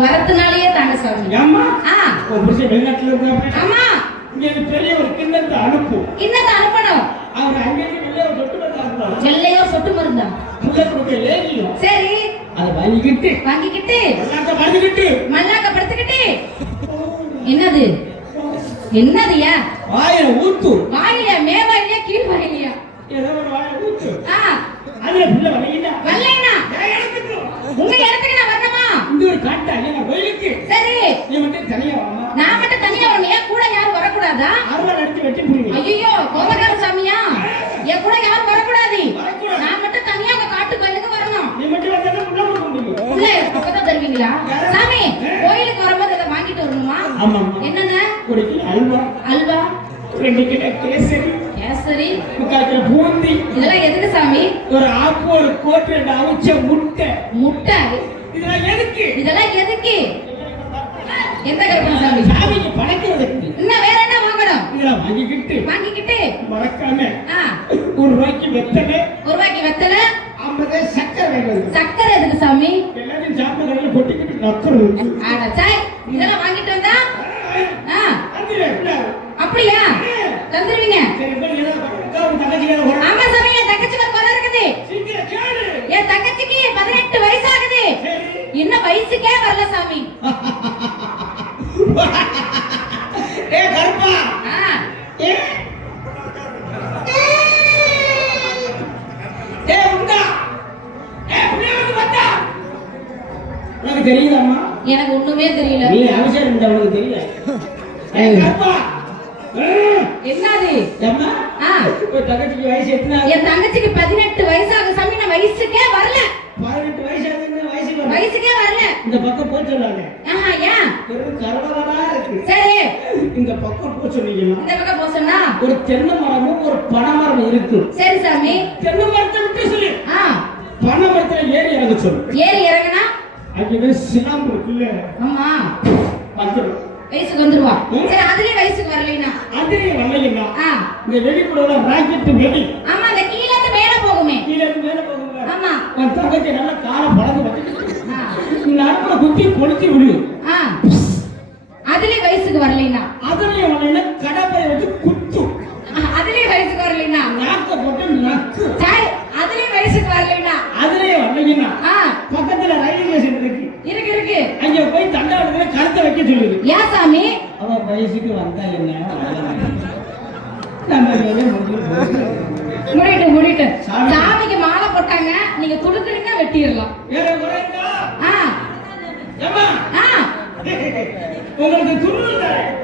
வரதுனாலயே தாங்க சாமி. ஏம்மா ஆ உன் புருஷன் வெளிநாட்டுல இருக்காரு. ஆமா இங்க பெரிய ஒரு கிண்ணத்தை அனுப்பு. கிண்ணத்தை அனுப்பணும். அவர் அங்கேயே வெளியே ஒரு சொட்டு மருந்தா வெள்ளையோ சொட்டு மருந்தா புள்ள கொடுக்க லேகியும். சரி அதை வாங்கிக்கிட்டு மல்லாக்க படுத்துக்கிட்டு என்னது என்னதுயா வாயில ஊத்து. வாயில மேவாயிலையா கீழ் வாயிலையா ஏதோ ஒரு வாயில ஊத்து. அதுல புள்ள வரலைனா உங்க இடத்துக்கு நான் வரணுமா? இந்த ஒரு காட்டா இல்ல கோயிலுக்கு. சரி நீ மட்டும் தனியா வாமா. நான் மட்டும் தனியா வரணும். ஏன் கூட யாரும் வரக்கூடாதா? அருவாள் எடுத்து வெட்டி போடுங்க. ஐயோ கோபக்கார சாமியா, என் கூட யாரும் வரக்கூடாது. நான் மட்டும் தனியா உங்க காட்டு கோயிலுக்கு வரணும். நீ மட்டும் வந்தா உள்ள போக முடியும். உள்ள அப்பதான் தருவீங்களா சாமி? கோயிலுக்கு வரும்போது இதை வாங்கிட்டு வரணுமா? ஆமா. என்னென்ன? ஒரு கிலோ அல்வா, 2 கிலோ கேசரி, முக்கால் பூந்தி. இதெல்லாம் எதுக்கு சாமி? ஒரு ஆப்பு, ஒரு கோட், 2 அவிச்ச முட்டை. இதெல்லாம் எதுக்கு? எந்த கருப்பன் சாமி? சாமிக்கு படைக்கிறதுக்கு. இன்னும் வேற என்ன வாங்கணும்? இதெல்லாம் வாங்கிக்கிட்டு மறக்காம ஒரு ரூபாய்க்கு வெத்தலை, 50 சக்கரை வேணும். சக்கரை எதுக்கு சாமி? எல்லாரும் சாப்பிட கடையில் கொட்டிக்கிட்டு நக்கரும். இதெல்லாம் வாங்கிட்டு வந்தா அப்படியா தந்துருவீங்க? ஆமா சாமி, என் தங்கச்சி ஒரு குறை இருக்குது. என் தங்கச்சிக்கு 18 வயசு ஆகுது. இன்னும் வயசுக்கே வரல சாமி. ஏ கருப்பா, ஏ ஏ உண்டா, ஏ புள்ளையோட வந்தா உனக்கு தெரியுதாம்மா? எனக்கு ஒண்ணுமே தெரியல. நீ அவசரம் இந்த உனக்கு தெரியல. ஏ கருப்பா, என்னது? அம்மா ஒரு தங்கச்சிக்கு வயசு எத்தனை? என் தங்கச்சிக்கு 18 வயசு ஆகுது சாமி. நான் வயசுக்கே வரல. 18 வயசு ஆகுது. வயசுக்கே வரல. இந்த பக்கம் போய் சொல்லாங்க. ஏன்? ஒரு கரவலா இருக்கு. சரி இந்த பக்கம் போய் சொன்னீங்கன்னா இந்த பக்கம் போய் சொன்னா ஒரு தென்னை மரமும் ஒரு பனை மரம் இருக்கு. சரி சாமி. தென்னை மரத்தை விட்டு சொல்லு. பனை மரத்துல ஏறி இறங்க சொல்லு. ஏறி இறங்கினா அங்கே சிலாம்பு இருக்குல்ல. ஆமா வந்துடும். வயசுக்கு வந்துருவா. சரி அதுலயே வயசுக்கு வரலைனா? அதுலயே வரலைனா இந்த வெடிக்குள்ள ராக்கெட் வெடி. ஆமா அந்த கீழ இருந்து மேல போகுமே. ஆமா உன் தங்கச்சி நல்ல கால பழகு வச்சிட்டு நடுவுல குத்தி கொளுத்தி விடு. அதுலயே வயசுக்கு வரலைனா? அதுலயே வரலைனா கடப்பை வச்சு குத்து. அதுலயே வயசுக்கு வரலைனா? நாக்க போட்டு நக்கு. சரி அதுலயே வயசுக்கு வரலைனா? அதுலயே வரலைனா பக்கத்துல ரயில்வே ஸ்டேஷன் இருக்கு. அங்க போய் தண்டாவதுல கருத்தை வைக்க சொல்லுது. ஏன் சாமி? அவ வயசுக்கு வந்தா என்ன நம்ம முடிட்டு சாமிக்கு மாலை போட்டாங்க. நீங்க துடுக்குறீங்க வெட்டிடலாம். உங்களுக்கு துருள் தரேன்.